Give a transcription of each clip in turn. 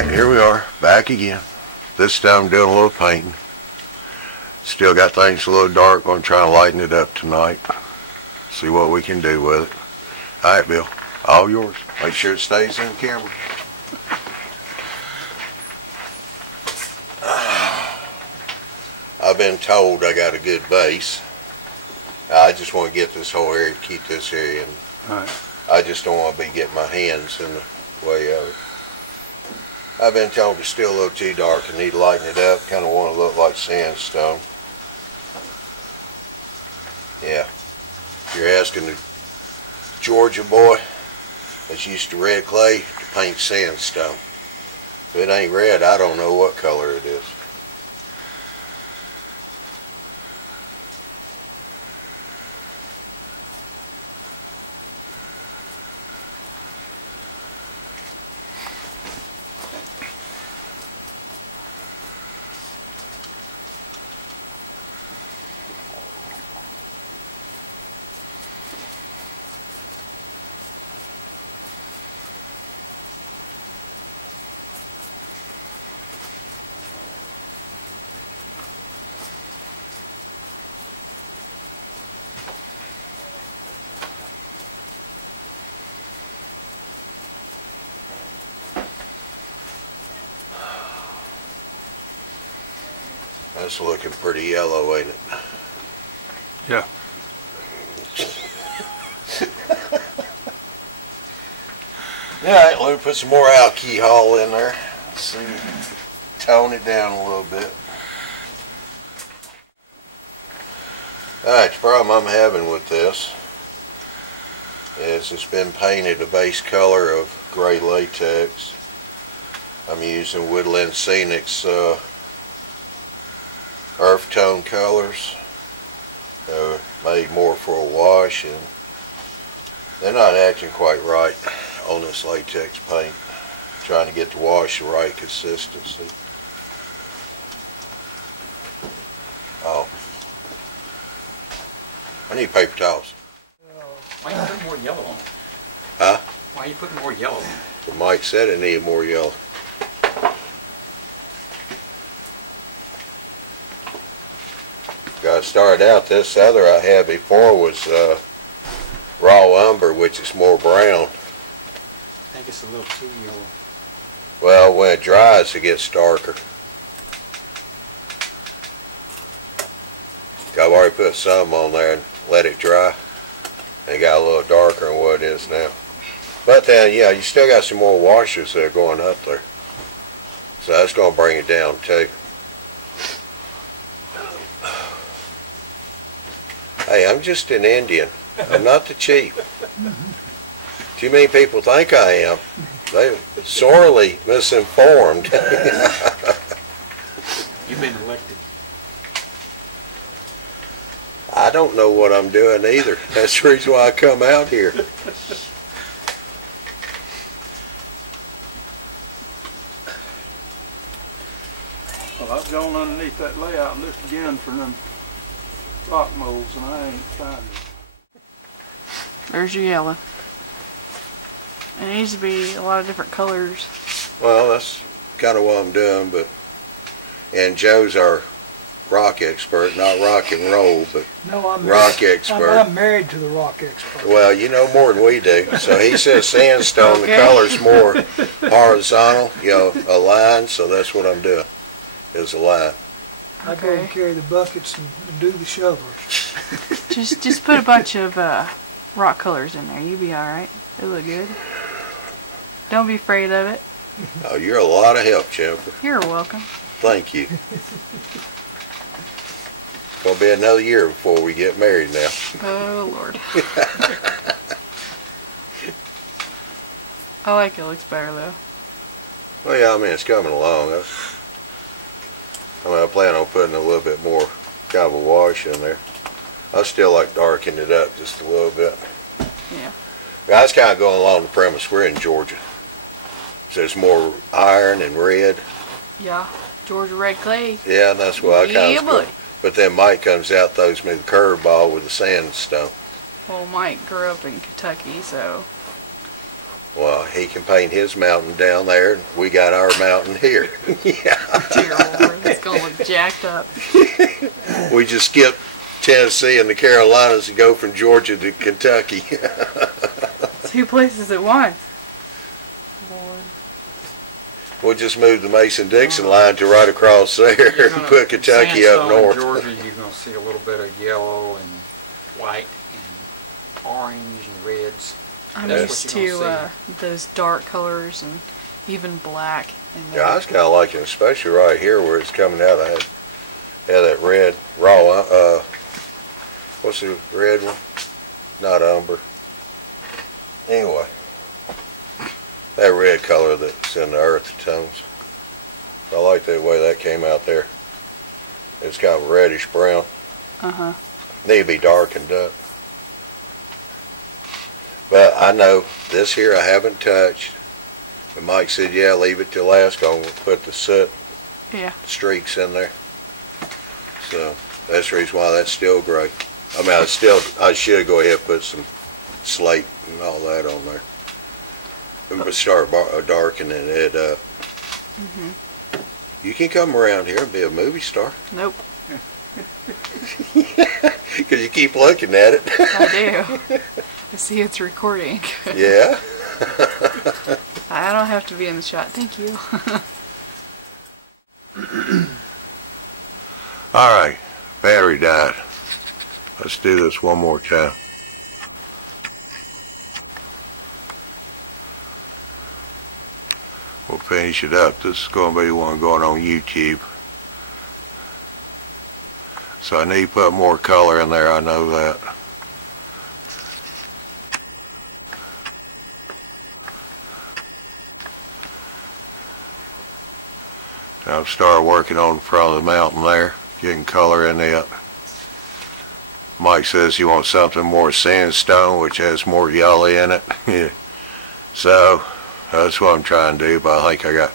Alright, here we are, back again. This time doing a little painting. Still got things a little dark, gonna try and lighten it up tonight. See what we can do with it. Alright, Bill, all yours. Make sure it stays in the camera. I've been told I got a good base. I just want to get this whole area, keep this area, and right. I just don't want to be getting my hands in the way of it. I've been told it's still a little too dark and need to lighten it up. Kind of want to look like sandstone. Yeah. If you're asking the Georgia boy that's used to red clay to paint sandstone. If it ain't red, I don't know what color it is. That's looking pretty yellow, ain't it? Yeah. Alright, let me put some more alcohol in there. See, tone it down a little bit. Alright, the problem I'm having with this is it's been painted a base color of gray latex. I'm using Woodland Scenic's earth tone colors. Made more for a wash, and they're not acting quite right on this latex paint. Trying to get the wash the right consistency. Oh, I need paper towels. Why are you putting more yellow on it? Huh? Why are you putting more yellow on it? But Mike said it needed more yellow. I started out, this other I had before was raw umber, which is more brown. I think it's a little too yellow. Well, when it dries, it gets darker. I've already put some on there and let it dry. It got a little darker than what it is now. But then, yeah, you still got some more washers that are going up there. So that's going to bring it down too. Hey, I'm just an Indian. I'm not the chief. Too many people think I am. They're sorely misinformed. You've been elected. I don't know what I'm doing either. That's the reason why I come out here. Well, I've gone underneath that layout and looked again for them rock molds, and I ain't finding it. There's your yellow. It needs to be a lot of different colors. Well, that's kind of what I'm doing, and Joe's our rock expert, not rock and roll, but no, I'm rock married, expert. I'm married to the rock expert. Well, you know more than we do. So he says sandstone, Okay. the color's more horizontal, you know, a line, so that's what I'm doing, is a line. I go and carry the buckets and do the shovels. Just put a bunch of rock colors in there. You'll be alright. It'll look good. Don't be afraid of it. Oh, you're a lot of help, Jennifer. You're welcome. Thank you. It's going to be another year before we get married now. Oh, Lord. I like it. Looks better, though. Well, yeah, I mean, it's coming along. I plan on putting a little bit more kind of a wash in there. I still like darkening it up just a little bit. Yeah. That's kind of going along the premise. We're in Georgia. So it's more iron and red. Yeah. Georgia red clay. Yeah, and that's why I kind of. boy. But then Mike comes out, throws me the curveball with the sandstone. Well, Mike grew up in Kentucky, so Well, he can paint his mountain down there, and we got our mountain here. Yeah. Dear Lord, it's gonna look jacked up. We just skip Tennessee and the Carolinas and go from Georgia to Kentucky. 2 places at once. Lord. We'll just move the Mason-Dixon line to right across there and put Kentucky up north. Georgia, you're going to see a little bit of yellow and white and orange and reds. I'm That's used what you're to gonna those dark colors and even black. And Yeah, I was kind of liking, especially right here where it's coming out. I had that red raw. What's the red one? Not umber. Anyway, that red color that's in the earth tones. I like the way that came out there. It's got reddish brown. Uh-huh. Need to be darkened up. But I know this here I haven't touched. And Mike said, yeah, leave it till last. I'm going to put the soot streaks in there. So that's the reason why that's still gray. I mean, I should go ahead and put some slate and all that on there. And start darkening it up. Mm-hmm. You can come around here and be a movie star. Nope. Because you keep looking at it. I do. I see it's recording. Yeah. I don't have to be in the shot. Thank you. All right. Battery died. Let's do this one more time. We'll finish it up. This is going to be the one going on YouTube. So I need to put more color in there, I know that. I've started working on the front of the mountain there, getting color in it. Mike says he wants something more sandstone, which has more yellow in it. Yeah. So that's what I'm trying to do, but I think I got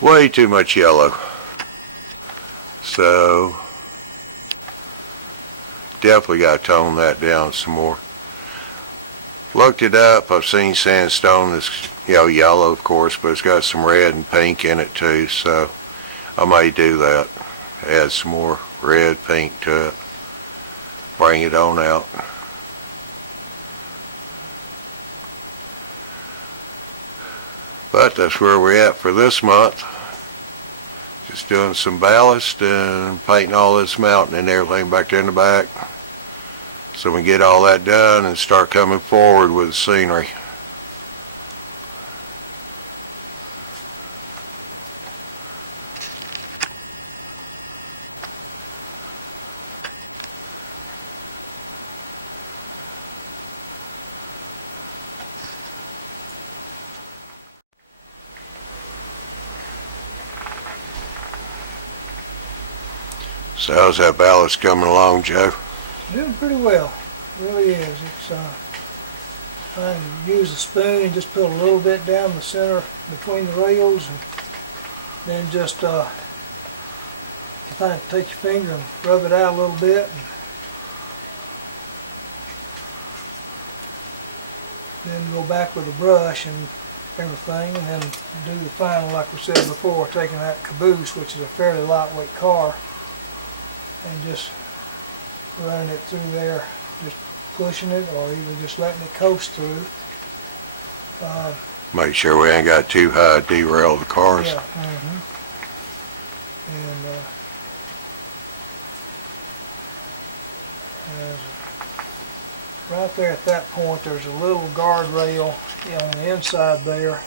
way too much yellow. So definitely got to tone that down some more. Looked it up. I've seen sandstone that's yellow, of course, but it's got some red and pink in it too. So I may do that. Add some more red, pink to it. Bring it on out. But that's where we're at for this month. Just doing some ballast and painting all this mountain and everything back there in the back. So we get all that done and start coming forward with the scenery. So how's that ballast coming along, Joe? Doing pretty well. It really is. It's trying to use a spoon and just put a little bit down the center between the rails, and then just kind of take your finger and rub it out a little bit, and then go back with a brush and everything, and then do the final, like we said before, taking that caboose, which is a fairly lightweight car, and just running it through there, just pushing it, or even just letting it coast through. Make sure we ain't got too high to derail the cars. Yeah. And right there at that point, there's a little guardrail on the inside there.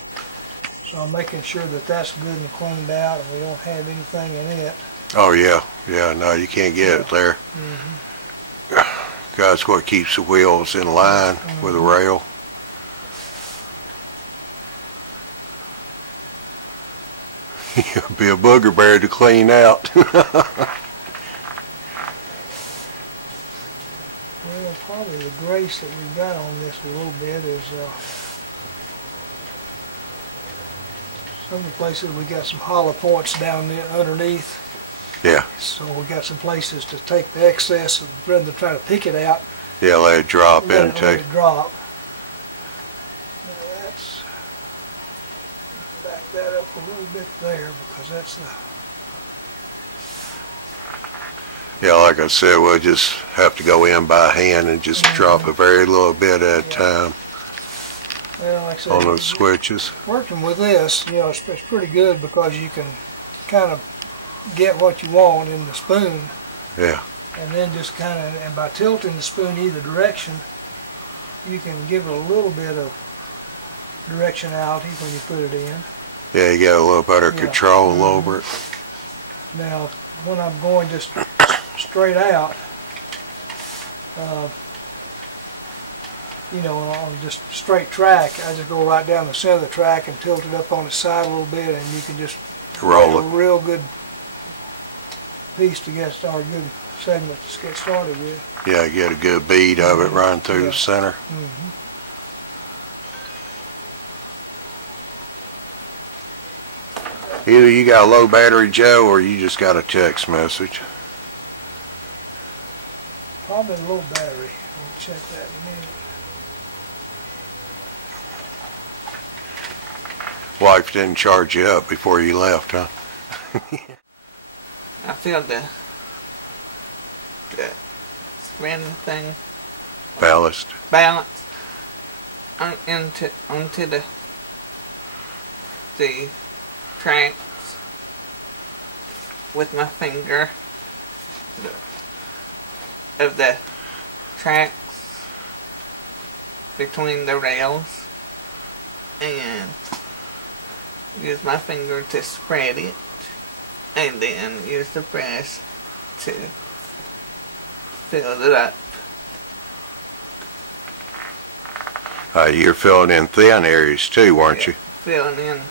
So I'm making sure that that's good and cleaned out, and we don't have anything in it. Oh yeah, yeah. No, you can't get it there. That's what keeps the wheels in line with the rail. You'll be a booger bear to clean out. Well, probably the grace that we've got on this a little bit is some of the places we got some hollow points down there underneath. Yeah. So we got some places to take the excess, and rather than try to pick it out. Yeah, let it drop Let into. it drop. little bit there because that's the. Yeah, like I said, we'll just have to go in by hand and just drop a very little bit at a time Well, like I said, on those switches. working with this, you know, it's pretty good because you can kind of get what you want in the spoon. Yeah. And then just kind of, and by tilting the spoon either direction, you can give it a little bit of directionality when you put it in. Yeah, you get a little better Yeah. control over it. Now, when I'm going just straight out, you know, on just straight track, I just go right down the center of the track and tilt it up on its side a little bit, and you can just Roll get a real good piece to get started, good segment to get started with. Yeah, get a good bead of it running through the center. Either you got a low battery, Joe, or you just got a text message. Probably a low battery. We'll check that in a minute. Wife didn't charge you up before you left, huh? I feel the spin thing Ballast. balance onto the tracks with my finger of the tracks between the rails, and use my finger to spread it, and then use the brush to fill it up. You're filling in thin areas too, weren't you? Filling in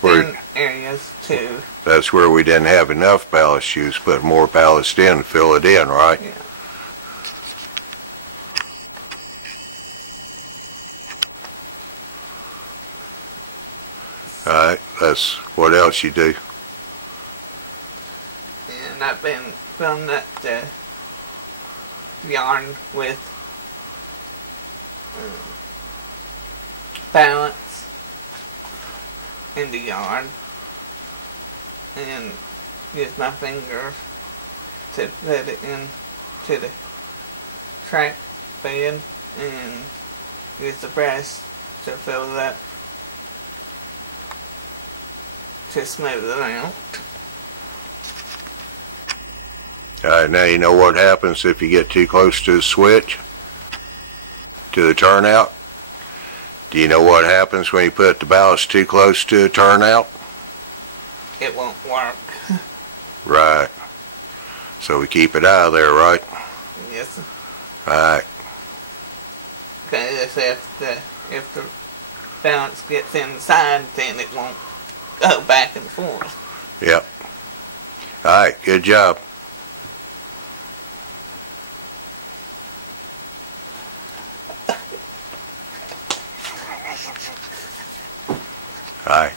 Where- thin areas too. That's where we didn't have enough ballast. You was putting more ballast in to fill it in, right? Yeah. Alright, that's what else you do. And I've been filling up the yarn with balance in the yarn, and use my fingers to put it into the track bed, and use the brush to fill it up to smooth it out. Alright, now you know what happens if you get too close to the switch, to the turnout. Do you know what happens when you put the ballast too close to the turnout? It won't work. Right. So we keep it out of there, right? Yes. Alright. Because if the balance gets inside, then it won't go back and forth. Yep. Alright, good job. Alright.